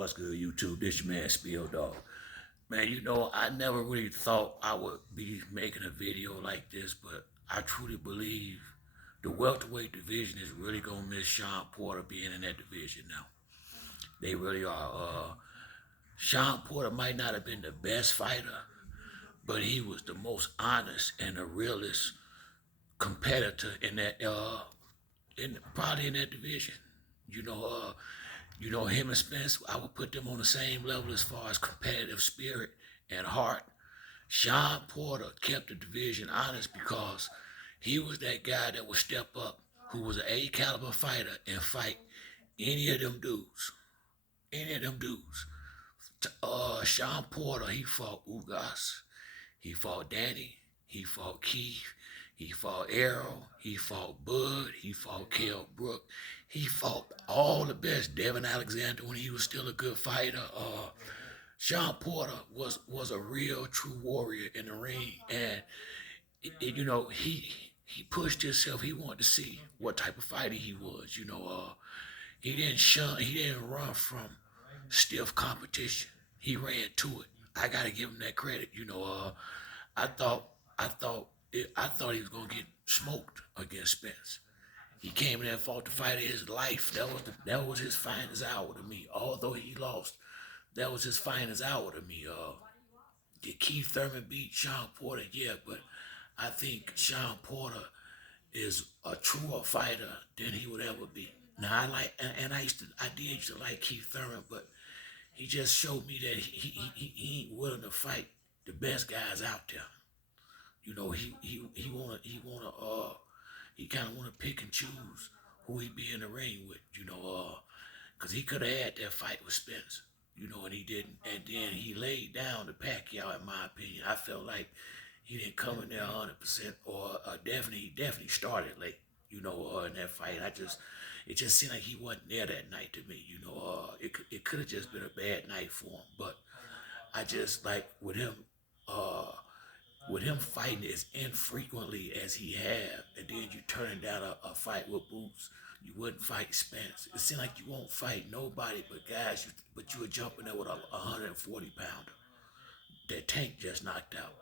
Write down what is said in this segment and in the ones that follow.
What's good, YouTube? This your man, Spill Dog. Man, I never really thought I would be making a video like this, but I truly believe the welterweight division is really gonna miss Shawn Porter being in that division now. They really are. Shawn Porter might not have been the best fighter, but he was the most honest and the realest competitor in that probably in that division. You know, uh, him and Spence, I would put them on the same level as far as competitive spirit and heart. Shawn Porter kept the division honest because he was that guy that would step up, who was an A caliber fighter and fight any of them dudes. Any of them dudes. Shawn Porter, he fought Ugas, he fought Danny, he fought Keith, he fought Errol, he fought Bud, he fought Kell Brook, he fought all the best. Devin Alexander when he was still a good fighter. Shawn Porter was a real true warrior in the ring, and he pushed himself. He wanted to see what type of fighter he was. He didn't run from stiff competition. He ran to it. I gotta give him that credit. I thought I thought he was gonna get smoked against Spence. He came in there and fought the fight of his life. That was his finest hour to me. Although he lost, that was his finest hour to me. Did Keith Thurman beat Shawn Porter? Yeah, but I think Shawn Porter is a truer fighter than he would ever be. Now I like, and I did used to like Keith Thurman, but he just showed me that he ain't willing to fight the best guys out there. He kind of wanna pick and choose who he be in the ring with. Cause he could have had that fight with Spence. And he didn't. And then he laid down to Pacquiao. In my opinion, I felt like he didn't come in there 100%, or definitely started late. In that fight, it just seemed like he wasn't there that night to me. It could have just been a bad night for him, but I just like with him fighting as infrequently as he have, and then you turning down a fight with Boots, you wouldn't fight Spence. It seemed like you won't fight nobody but guys, but you were jumping there with a 140 pounder that Tank just knocked out.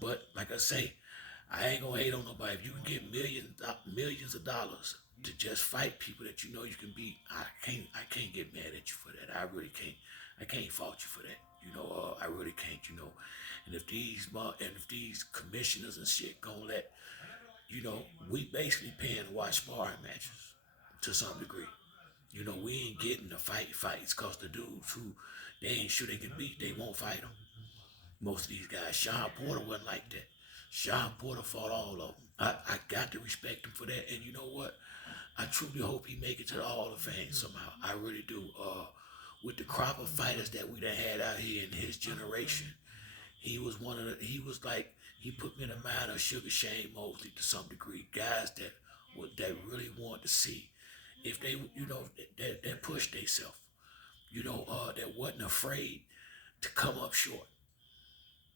But like I say, I ain't gonna hate on nobody. If you can get millions of dollars to just fight people that you know you can beat, I can't get mad at you for that. I really can't. I can't fault you for that. I really can't. And if these commissioners and shit gonna let, we basically paying to watch sparring matches to some degree. We ain't getting the fights cause the dudes who they ain't sure they can beat, they won't fight them. Most of these guys, Shawn Porter wasn't like that. Shawn Porter fought all of them. I got to respect him for that. And you know what? I truly hope he make it to the Hall of Fame somehow. I really do. With the crop of fighters that we done had out here in his generation, he was he put me in the mind of Sugar Shane Mosley to some degree. Guys that really wanted to see if they, that pushed themselves. That wasn't afraid to come up short.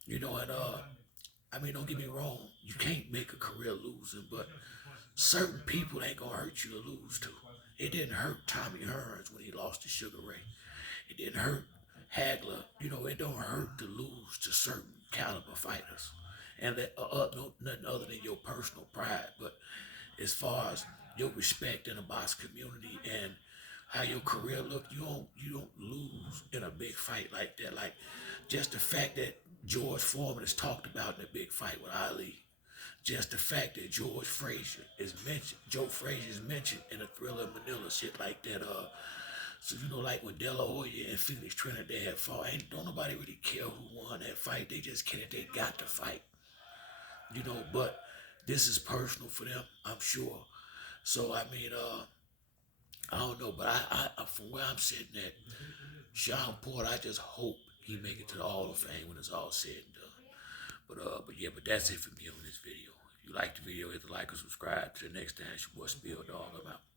Don't get me wrong, you can't make a career losing, but certain people ain't gonna hurt you to lose to. It didn't hurt Tommy Hearns when he lost to Sugar Ray. It didn't hurt Hagler. It don't hurt to lose to certain caliber fighters, and that no, nothing other than your personal pride. But as far as your respect in the box community and how your career look, you don't lose in a big fight like that. Like just the fact that George Foreman is talked about in a big fight with Ali. Just the fact that Joe Frazier is mentioned in a Thriller in Manila, shit like that. So like when De La Hoya and Felix Trinidad fought, don't nobody really care who won that fight. They just care that they got to fight. But this is personal for them, I'm sure. So I don't know, but I from where I'm sitting at, Shawn Porter, I just hope he make it to the Hall of Fame when it's all said and done. But that's it for me on this video. If you like the video, hit the like and subscribe. To the next time, it's your boy Spill Dog. I'm out.